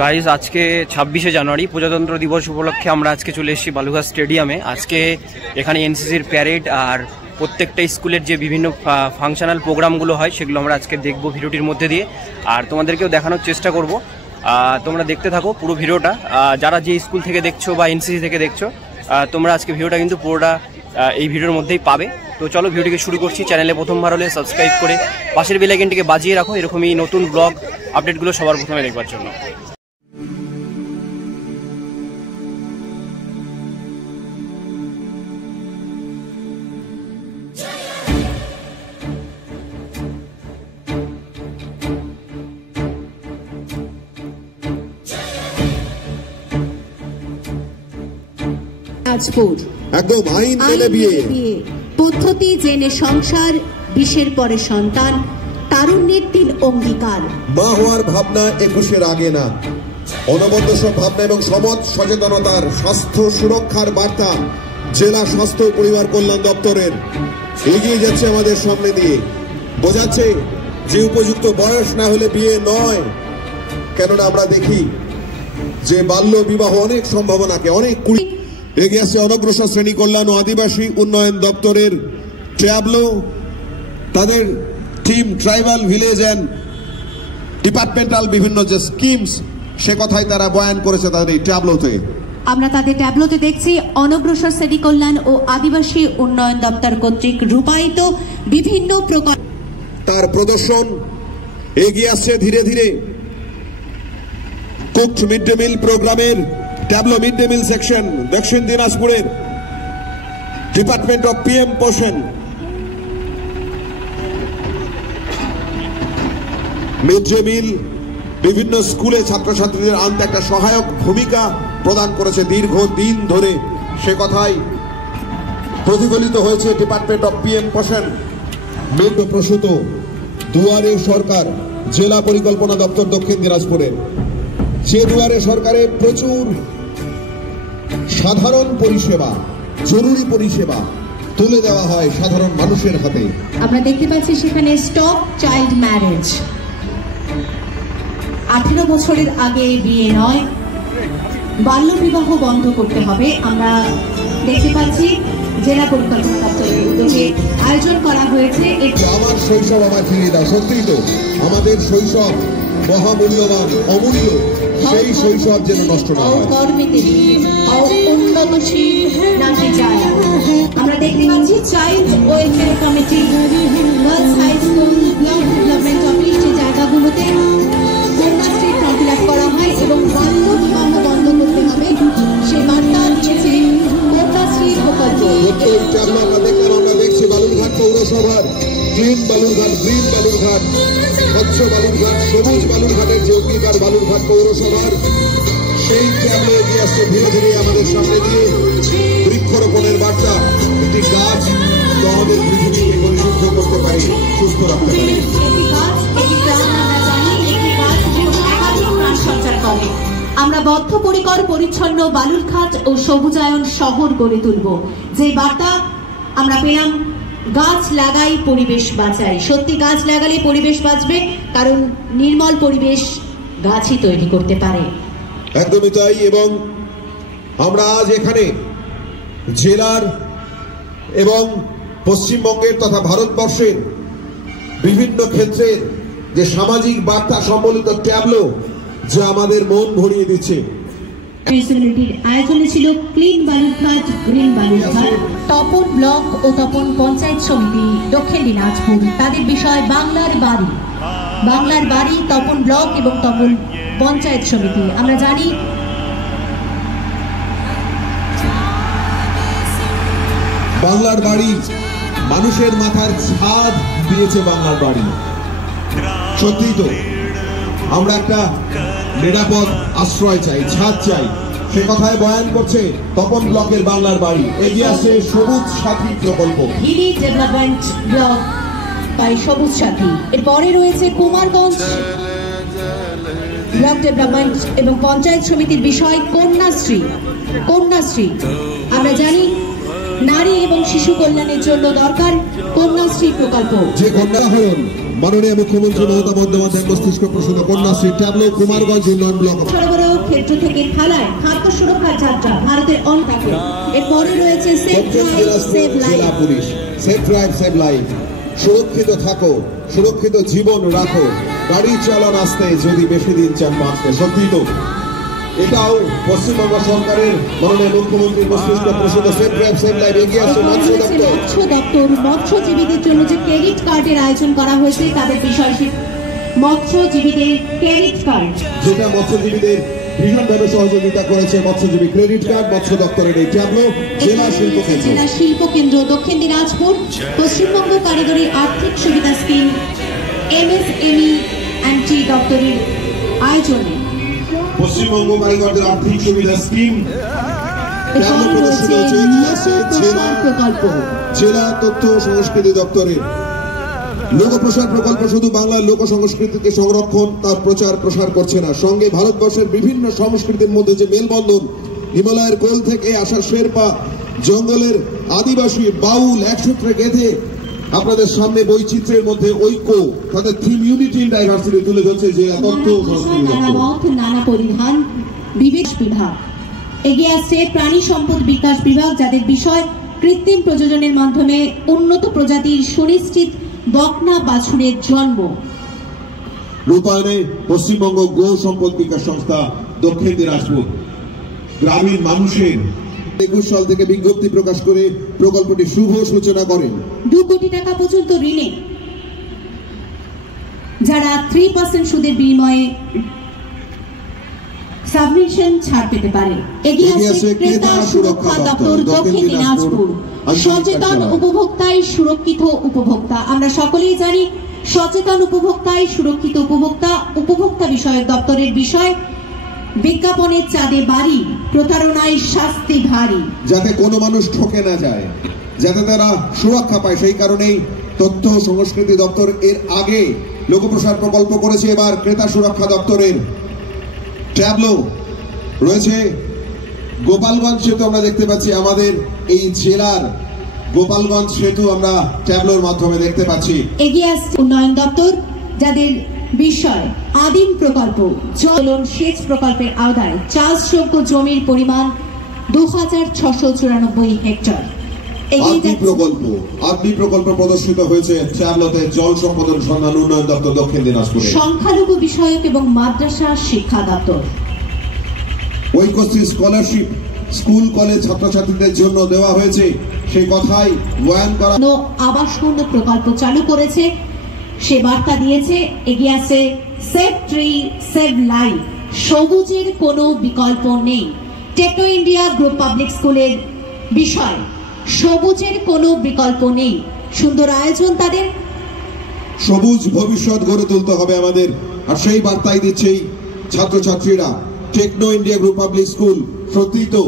Guys আজকে 26শে জানুয়ারি প্রজাতন্ত্র দিবস উপলক্ষে আমরা আজকে চলে এসেছি বালুঘাট স্টেডিয়ামে। আজকে এখানে এনসিসির প্যারেড আর প্রত্যেকটা স্কুলের যে বিভিন্ন ফাংশনাল প্রোগ্রামগুলো হয় সেগুলো আমরা আজকে দেখব ভিডিওটির মধ্যে দিয়ে, আর তোমাদেরকেও দেখানোর চেষ্টা করব। তোমরা দেখতে থাকো পুরো ভিডিওটা। যারা যে স্কুল থেকে দেখছো বা এনসিসি থেকে দেখছো তোমরা আজকে ভিডিওটা কিন্তু পুরোটা এই ভিডিওর মধ্যেই পাবে। তো চলো ভিডিওটিকে শুরু করছি। চ্যানেলে প্রথমবার হলে সাবস্ক্রাইব করে পাশের বেল আইকনটিকে বাজিয়ে রাখো এরকমই নতুন ব্লগ আপডেটগুলো সবার প্রথমে দেখবার জন্য। একদম আইন মেনে বিয়ে, পদ্ধতি জেনে সংসার, বিষের পরে সন্তান, তারুণ্যের 3 অঙ্গীকার। মা হওয়ার ভাবনা 21-এর আগে না। অনবদ্য সব ভাবনা এবং সমাজ সচেতনতার স্বাস্থ্য সুরক্ষার বার্তা জেলা স্বাস্থ্য ও পরিবার কল্যাণ দপ্তরের এগিয়ে যাচ্ছে আমাদের সামনে দিয়ে। বোঝাচ্ছে যে উপযুক্ত বয়স না হলে বিয়ে নয়, কেননা আমরা দেখি যে বাল্য বিবাহ অনেক সম্ভাবনাকে অনেক এগিয়ে আসছে। অনগ্রসর শ্রেণী কল্যাণ ও আদিবাসী উন্নয়ন দপ্তরের ট্যাবলো, তাদের team tribal village and departmental বিভিন্ন যে স্কিমস সে কথাই তারা বয়ান করেছে তাদের এই ট্যাবলোতে। আমরা তাদের ট্যাবলোতে দেখছি অনগ্রসর শ্রেণী কল্যাণ ও আদিবাসী উন্নয়ন দপ্তর কর্তৃক রূপায়িত বিভিন্ন প্রকল্প, তার প্রদর্শন এগিয়ে আসছে ধীরে ধীরে। কুকড মিড ডে মিল প্রোগ্রামের tableau mid day meal section দক্ষিণ দিনাজপুরের ডিপার্টমেন্ট অফ পিএম পোষণ মিড ডে মিল বিভিন্ন স্কুলে ছাত্রছাত্রীদের আনতে একটা সহায়ক ভূমিকা প্রদান করেছে দীর্ঘদিন ধরে, সে কথাই প্রতিফলিত হয়েছে ডিপার্টমেন্ট অফ পিএম পোষণ মিড প্রসূত দুয়ারে সরকার জেলা পরিকল্পনা দপ্তর দক্ষিণ দিনাজপুরের। যে দুয়ারে সরকারে প্রচুর সাধারণ পরিষেবা, জরুরি পরিষেবা তুলে দেওয়া হয় সাধারণ মানুষের হাতে। আমরা দেখতে পাচ্ছি সেখানে স্টপ চাইল্ড ম্যারেজ, 18 বছরের আগে বিয়ে নয়, বাল্য বিবাহ বন্ধ করতে হবে। আমরা দেখতে পাচ্ছি জেলা পরিকল্পনা দপ্তরের উদ্যোগে আয়োজন করা হয়েছে। আমার শৈশব আমার ফিরিয়ে দাও। সত্যিই তো আমাদের শৈশব মহামূল্যবান, অমূল্য, সেই শৈশব যেন নষ্ট না হয়। আমরা দেখতে পাচ্ছি child welfare committee, girls high school, block development office যে জায়গাগুলোতে কন্যাশ্রী ফর্ম ফিল আপ করা হয় এবং বাল্য বিবাহ বন্ধ করতে হবে সেই বার্তা দিয়েছে কন্যাশ্রী প্রকল্প। আমরা দেখছি বালুরঘাট পৌরসভার ক্লিন বালুরঘাট, গ্রিন বালুরঘাট, স্বচ্ছ বালুরঘাট, সবুজ বালুরঘাটের যে অঙ্গীকার বালুরঘাট পৌরসভার, সেই ট্যাবলো এগিয়ে আসছে ধীরে ধীরে আমাদের সামনে দিয়ে। বৃক্ষরোপণের বার্তা, একটি গাছ তো আমাদের পৃথিবীকে পরিশুদ্ধ করতে পারে, সুস্থ রাখতে পারে। আমরা বদ্ধপরিকর পরিচ্ছন্ন বালুরঘাট ও সবুজায়ন শহর গড়ে তুলব, যে বার্তা আমরা পেলাম। গাছ লাগাই পরিবেশ বাঁচাই। সত্যি গাছ লাগালে পরিবেশ বাঁচবে, কারণ নির্মল পরিবেশ গাছই তৈরি করতে পারে। একদমই তাই। এবং আমরা আজ এখানে জেলার এবং পশ্চিমবঙ্গের তথা ভারতবর্ষের বিভিন্ন ক্ষেত্রে যে সামাজিক বার্তা সম্বলিত ট্যাবলো যা আমাদের মন ভরিয়ে দিচ্ছে। আয়োজনে ছিল clean Balurghat, green Balurghat, Tapan block ও তপন পঞ্চায়েত সমিতি দক্ষিণ দিনাজপুর। তাদের বিষয় বাংলার বাড়ি, বাংলার বাড়ি, তপন ব্লক এবং তপন পঞ্চায়েত সমিতি। আমরা জানি বাংলার বাড়ি মানুষের মাথার ছাদ দিয়েছে বাংলার বাড়ি। সত্যি তো আমরা একটা নিরাপদ আশ্রয় চাই, ছাদ চাই, সে কথায় বয়ান করছে তপন ব্লকের বাংলার বাড়ি। এগিয়ে আসছে সবুজ সাথী প্রকল্প, ডেভেলপমেন্ট ব্লক বাই সবুজ সাথী। এরপরে রয়েছে কুমারগঞ্জ ব্লক ডেভেলপমেন্ট এবং পঞ্চায়েত সমিতির বিষয় কন্যাশ্রী। কন্যাশ্রী আমরা জানি নারী এবং শিশু কল্যাণের জন্য দরকার কন্যাশ্রী প্রকল্প। যে কন্যা হরণ মাননীয় মুখ্যমন্ত্রী মমতা বন্দ্যোপাধ্যায় মস্তিষ্ক প্রসূত কন্যাশ্রী ট্যাবলো কুমারগঞ্জ উন্নয়ন ব্লক। সরবরাহ ক্ষেত্র থেকে থালায় খাদ্য সুরক্ষার যাত্রা ভারতের অন্যতম। এরপরে রয়েছে safe drive save life police. Safe drive save life. সুরক্ষিত থাকো, সুরক্ষিত জীবন রাখো, গাড়ি চালান আসতে যদি বেশি দিন চান বাঁচতে। সত্যি তো এটাও পশ্চিমবঙ্গ সরকারের মাননীয় মুখ্যমন্ত্রীর মস্তিষ্ক প্রসূত সেফ ড্রাইভ সেভ লাইফ এগিয়ে আসছে মৎস্য দপ্তর। মৎস্যজীবীদের জন্য যে ক্রেডিট কার্ডের আয়োজন করা হয়েছে তাদের বিষয় মৎস্যজীবীদের ক্রেডিট কার্ড, যেটা মৎস্যজীবীদের ভীষণভাবে সহযোগিতা করেছে মৎস্যজীবী ক্রেডিট কার্ড মৎস্য দপ্তরের এই ট্যাবলো জেলা শিল্প কেন্দ্র। জেলা শিল্প কেন্দ্র দক্ষিণ দিনাজপুর পশ্চিমবঙ্গ কারিগরি আর্থিক সুবিধা স্কিম MSME & দপ্তরের আয়োজনে পশ্চিমবঙ্গ কারিগরদের আর্থিক সুবিধা স্কিম প্রকল্প জেলা তথ্য সংস্কৃতি দপ্তরের লোকপ্রসার প্রকল্প শুধু বাংলার লোক সংস্কৃতিকে সংরক্ষণ তার প্রচার প্রসার করছে না, সঙ্গে ভারতবর্ষের বিভিন্ন সংস্কৃতির মধ্যে যে মেলবন্ধন, হিমালয়ের কোল থেকে আসা শেরপা, জঙ্গলের আদিবাসী, বাউল একসূত্রে গেঁথে আপনাদের সামনে বৈচিত্র্যের মধ্যে ঐক্য, তাদের থিম ইউনিটি ইন ডাইভার্সিটি তুলে ধরছে যে তথ্য সংস্কৃতি নানা পরিধান বিবেক বিভাগ। এগিয়ে আসছে প্রাণী সম্পদ বিকাশ বিভাগ, যাদের বিষয় কৃত্রিম প্রজননের মাধ্যমে উন্নত প্রজাতির সুনিশ্চিত বকনা বাছুরের জন্ম। রূপায়ণে পশ্চিমবঙ্গ গো সম্পদ বিকাশ সংস্থা দক্ষিণ দিনাজপুর গ্রামীণ মানুষের 21 সাল থেকে বিজ্ঞপ্তি প্রকাশ করে প্রকল্পটি শুভ সূচনা করেন। 2 কোটি টাকা পর্যন্ত ঋণে যারা 3% সুদের বিনিময়ে সাবমিশন ছাড় পেতে পারে। এগিয়ে আসছে ক্রেতা সুরক্ষা দপ্তর দক্ষিণ দিনাজপুর। সচেতন উপভোক্তাই সুরক্ষিত উপভোক্তা। আমরা সকলেই জানি সচেতন উপভোক্তাই সুরক্ষিত উপভোক্তা। উপভোক্তা বিষয়ক দপ্তরের বিষয় বিজ্ঞাপনের চাঁদে বাড়ি, প্রতারণায় শাস্তি ভারী। যাতে কোনো মানুষ ঠকে না যায়, যাতে তারা সুরক্ষা পায়, সেই কারণেই তথ্য সংস্কৃতি দপ্তর এর আগে লোকপ্রসার প্রকল্প করেছে। এবার ক্রেতা সুরক্ষা দপ্তরের ট্যাবলো রয়েছে গোপালগঞ্জ সেতু। আমরা দেখতে পাচ্ছি আমাদের এই জেলার গোপালগঞ্জ সেতু আমরা ট্যাবলোর মাধ্যমে দেখতে পাচ্ছি। এগিয়ে আসছে উন্নয়ন দপ্তর, যাদের বিষয় আদিম প্রকল্প জল সেচ প্রকল্পের আওতায় চাষযোগ্য জমির পরিমাণ 2694 হেক্টর। আদি প্রকল্প প্রদর্শিত হয়েছে ট্যাবলোতে জল সম্পদ অনুসন্ধান উন্নয়ন দপ্তর দক্ষিণ দিনাজপুর। সংখ্যালঘু বিষয়ক এবং মাদ্রাসা শিক্ষা দপ্তর। ঐক্যশ্রী স্কলারশিপ স্কুল কলেজ ছাত্রছাত্রীদের জন্য দেওয়া হয়েছে, সেই কথাই বয়ান করা। আবাসন প্রকল্প চালু করেছে, সে বার্তা দিয়েছে। এগিয়ে আছে সেভ ট্রি সেভ লাইফ, সবুজের কোনো বিকল্প নেই। টেকনো ইন্ডিয়া গ্রুপ পাবলিক স্কুলের বিষয় সবুজের কোনো বিকল্প নেই। সুন্দর আয়োজন তাদের। সবুজ ভবিষ্যৎ গড়ে তুলতে হবে আমাদের, আর সেই বার্তাই দিচ্ছে ছাত্রছাত্রীরা। Techno India group public school সত্যি তো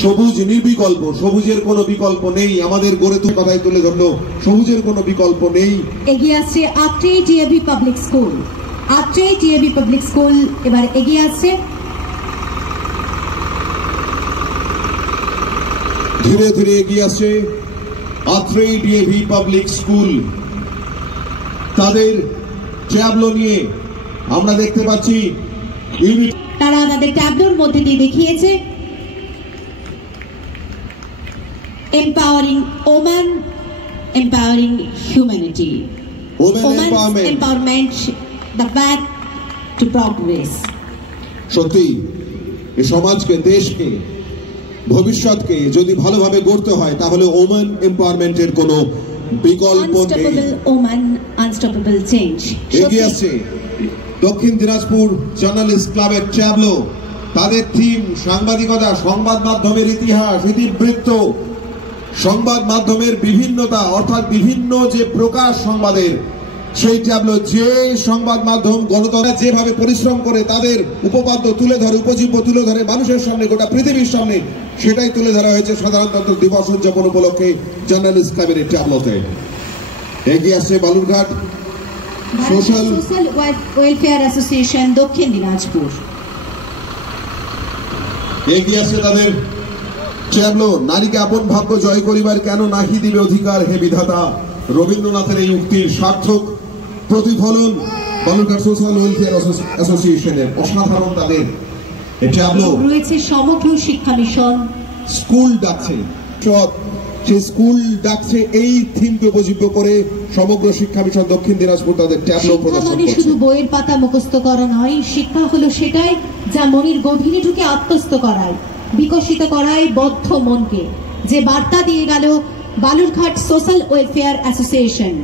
সবুজ নির্বিকল্প, সবুজের কোনো বিকল্প নেই। আমাদের গড়ে তুলে কথাই তুলে ধরলো সবুজের কোনো বিকল্প নেই। এগিয়ে আসছে Atrai DAV public school. Atrai DAV public school এবার এগিয়ে আসছে। ধীরে ধীরে এগিয়ে আসছে আত্রেই ডিএভি পাবলিক স্কুল। তাদের ট্যাবলো নিয়ে আমরা দেখতে পাচ্ছি তারা তাদের ট্যাবলোর মধ্যে দিয়ে দেখিয়েছে empowering women, empowering humanity, women's empowerment, the path to progress. সত্যি এই সমাজকে, দেশকে, ভবিষ্যৎকে যদি ভালোভাবে গড়তে হয় তাহলে ওমেন এম্পাওয়ারমেন্টের কোনো বিকল্প নেই। Women unstoppable change. এগিয়ে আসছে দক্ষিণ দিনাজপুর জার্নালিস্ট ক্লাবের ট্যাবলো। তাদের থিম সাংবাদিকতা, সংবাদ মাধ্যমের ইতিহাস, ইতিবৃত্ত, সংবাদ মাধ্যমের বিভিন্নতা, অর্থাৎ বিভিন্ন যে প্রকাশ সংবাদের, সেই ট্যাবলো যে সংবাদ মাধ্যম গণতন্ত্র যেভাবে পরিশ্রম করে তাদের উপপাদ্য তুলে ধরে, উপজীব্য তুলে ধরে মানুষের সামনে, গোটা পৃথিবীর সামনে, সেটাই তুলে ধরা হয়েছে সাধারণতন্ত্র দিবস উদযাপন উপলক্ষে জার্নালিস্ট ক্লাবের ট্যাবলোতে। এগিয়ে আসছে বালুরঘাট সোশ্যাল ওয়েলফেয়ার অ্যাসোসিয়েশন দক্ষিণ দিনাজপুর। এগিয়ে আসছে তাদের ট্যাবলো নারীকে আপন ভাগ্য জয় করিবার কেন নাহি দিবে অধিকার হে বিধাতা। রবীন্দ্রনাথের এই উক্তির সার্থক প্রতিফলন বালুরঘাট সোশ্যাল ওয়েলফেয়ার অ্যাসোসিয়েশনের। অসাধারণ তাদের ট্যাবলো রয়েছে সমগ্র শিক্ষা মিশন। স্কুল ডাকছে, সেই স্কুল ডাকছে এই থিমকে উপজীব্য করে সমগ্র শিক্ষা মিশন দক্ষিণ দিনাজপুর তাদের ট্যাবলো প্রদর্শন করছে। শুধু বইয়ের পাতা মুখস্থ করা নয়, শিক্ষা হলো সেটাই যা মনের গভীরে ঢুকে আত্মস্থ করায়, বিকশিত করায় বদ্ধ মনকে, যে বার্তা দিয়ে গেল বালুরঘাট সোশ্যাল ওয়েলফেয়ার অ্যাসোসিয়েশন।